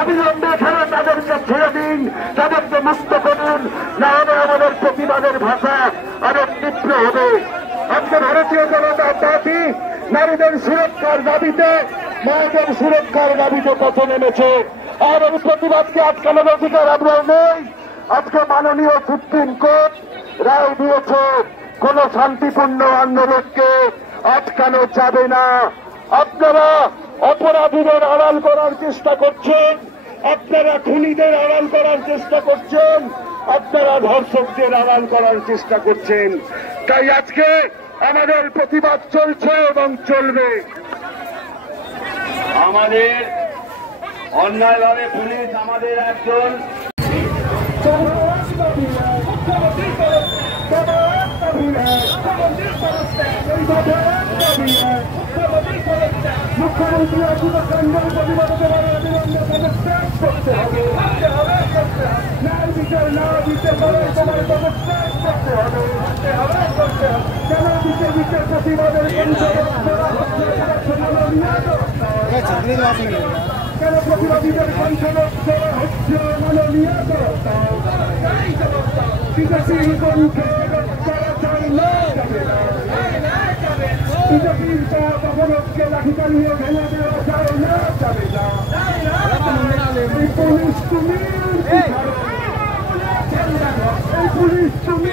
অবিলম্বে ফেলে তাদেরকে ছেড়ে দিন, তাদেরকে মুক্ত করুন, না হলে আমাদের প্রতিবাদের ভাষা আরো তীব্র হবে। আজকে ভারতীয় জনতা পার্টি নারীদের সুরক্ষার দাবিতে, মায়েদের সুরক্ষার দাবিতে পথে নেমেছে। আর এই প্রতিবাদকে আটকানোর অধিকার আমরা নেই। আজকে মাননীয় সুপ্রিম কোর্ট রায় দিয়েছে, কোন শান্তিপূর্ণ আন্দোলনকে আটকানো যাবে না। আপনারা অপরাধীদের আড়াল করার চেষ্টা করছেন, আপনারা খুনিদের আড়াল করার চেষ্টা করছেন, আপনারা ধর্ষকদের আড়াল করার চেষ্টা করছেন। তাই আজকে আমাদের প্রতিবাদ চলছে এবং চলবে। আমাদের অন্যায়ভাবে পুলিশ আমাদের একজন মুখ্যমন্ত্রী কাণ্ডের প্রতিবাদে ত্যাগ করতে হবে, ন্যায় বিচার না দিতে পারে তোমার ত্যাগ করতে হবে। কেন দিতে দিতে প্রতিবাদের কেন প্রতিবাদীদের কণ্ঠরোধ করা হচ্ছে মাননীয় বিজেপির কণ্ঠে বিজেপির কখনকে লাঠি চালিয়ে ভেঙে দেওয়া যায় না, যাবে না। এই পুলিশ তুমি এই পুলিশ তুমি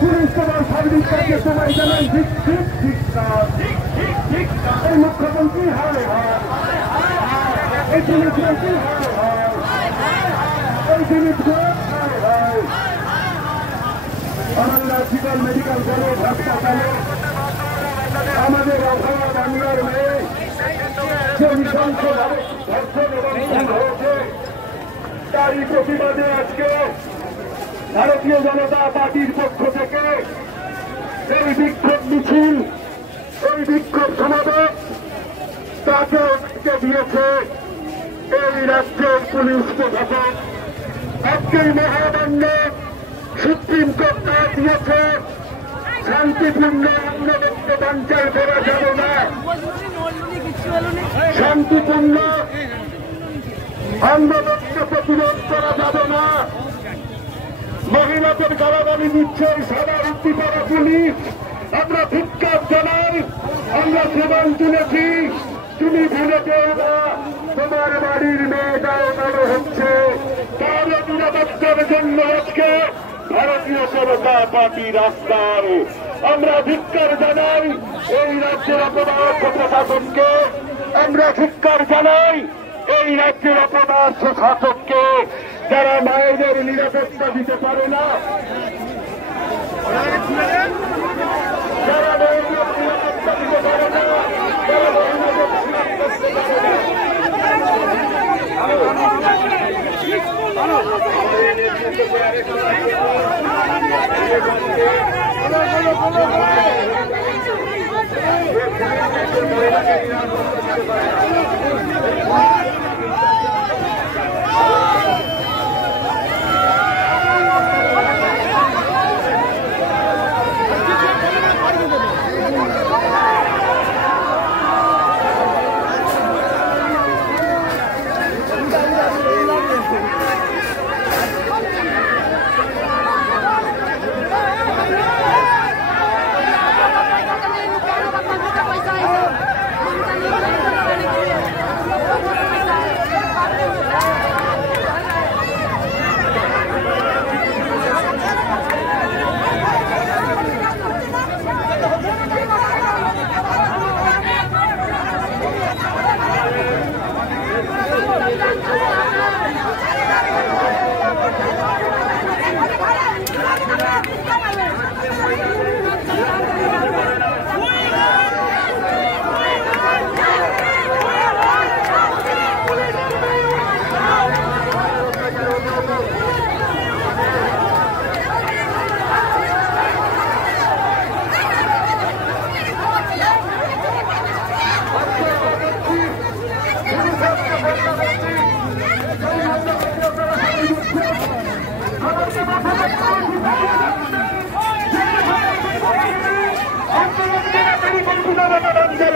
পুলিশ তোমার সার্বিক কাজে সময় জানাই ঠিক ঠিক ঠিক এই মুখ্যমন্ত্রী হারে হয়, এই পুলিশ মন্ত্রী হারে হয়, এই দিলীপ ঘোষ হারে হয়। আমাদের সিভিল মেডিকেল কলেজ হাসপাতালে আমাদের অসম বাংলার মেয়ে যে নৃশংসভাবে ধর্ষণ এবং খুন হয়েছে, তারই প্রতিবাদে আজকে ভারতীয় জনতা পার্টির পক্ষ থেকে এই বিক্ষোভ মিছিল, এই বিক্ষোভ সমাবেশ তাকে দিয়েছে এই রাজ্যের পুলিশ প্রশাসন। আজকের মহামান্যে সুপ্রিম কোর্ট রায় দিয়েছে, শান্তিপূর্ণ আন্দোলনকে বাঞ্চাল করা যাবে না, শান্তিপূর্ণ আন্দোলনকে প্রতিরোধ করা যাবে না। মহিলাদের গালাগালি দিচ্ছে সাদা রুটি পরা পুলিশ, আমরা ধিক্কার জানাই, আমরা স্লোগান তুলেছি, তুমি ভুলে যেও না তোমার বাড়ির মেয়েটাও বড় হচ্ছে। তার নিরাপত্তার জন্য আজকে ভারতীয় জনতা পার্টি রাস্তায় আমরা ধিক্কার জানাই এই রাজ্যের অপরাধ প্রশাসনকে, আমরা ধিক্কার জানাই এই রাজ্যের অপরাধ শাসককে, যারা মায়েদের নিরাপত্তা দিতে পারে না, যারা মায়েদের নিরাপত্তা দিতে পারে না, যারা মহিলাদের নিরাপত্তা দিতে পারে না।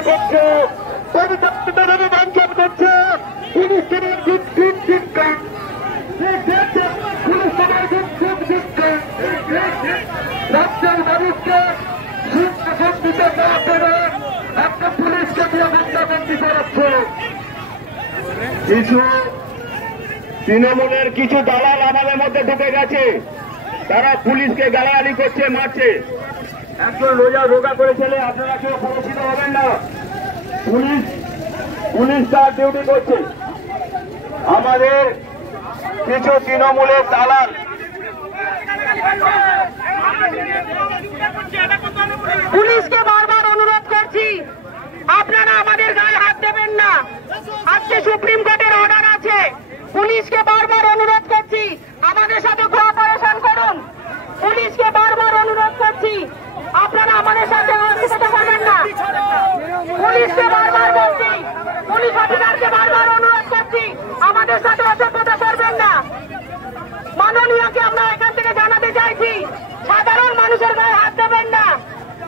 করছে, পরিচালনা বাঞ্ছন করছে, পুলিশ তোমার রাজ্যের মানুষকে শিক্ষাশন দিতে না পেরে একটা পুলিশকে দিয়ে বন্দাবন্দি করাচ্ছে। কিছু তৃণমূলের কিছু দালাল আমাদের মধ্যে ঢুকে গেছে, তারা পুলিশকে গালাগালি করছে, মারছে। একজন রোগা করে ছেলে, আপনারা কেউ প্ররোচিত হবেন না। পুলিশ তার ডিউটি করছে। আমাদের কিছু তৃণমূলের দালাল পুলিশকে বারবার অনুরোধ করছি, আপনারা আমাদের গায়ে হাত দেবেন না। আজকে সুপ্রিম কোর্টের অর্ডার আছে, পুলিশকে বারবার অনুরোধ করছি আমাদের সাথে কোঅপারেশন করুন। পুলিশকে বারবার অনুরোধ করছি আপনারা আমাদের সাথে অসুবিধা করবেন না। পুলিশকে বারবার বলছি, পুলিশ অফিসারকে বারবার অনুরোধ করছি আমাদের সাথে অসভ্যতা করবেন না। মাননীয়কে আমরা এখান থেকে জানাতে চাইছি সাধারণ মানুষের গায়ে হাত দেবেন না।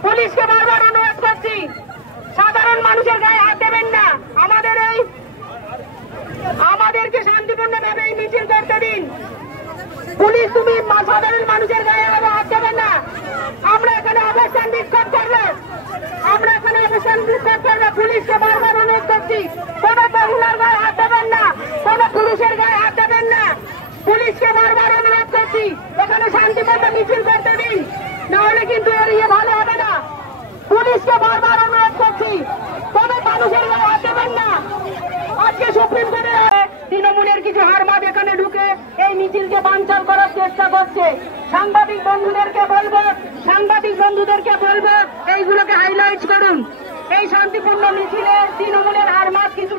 পুলিশকে বারবার অনুরোধ করছি সাধারণ মানুষের গায়ে হাত দেবেন না। আমাদেরকে শান্তিপূর্ণভাবে এই মিছিল করতে দিন। পুলিশ তুমি সাধারণ মানুষের গায়ে হাত দেবেন না। আমরা এখানে অবস্থান বিক্ষোভ করবো, পুলিশকে বারবার অনুরোধ করছি কোন মহিলার গায়ে হাত দেবেন না, কোন পুরুষের গায়ে হাত দেবেন না। পুলিশকে বারবার অনুরোধ করছি এখানে শান্তিপূর্ণ মিছিল করতে দিন, নাহলে কিন্তু এর ভালো হবে না। পুলিশকে বারবার অনুরোধ করছি কোন মানুষের গায়ে হাত দেবেন না। আজকে সুপ্রিম কোর্টে তৃণমূলের কিছু হারমাদ এখানে ঢুকে এই মিছিলকে বানচাল করার চেষ্টা করছে। সাংবাদিক বন্ধুদেরকে বলবো এইগুলোকে হাইলাইট করুন। এই শান্তিপূর্ণ মিছিলে তৃণমূলের হারমাদ কিছু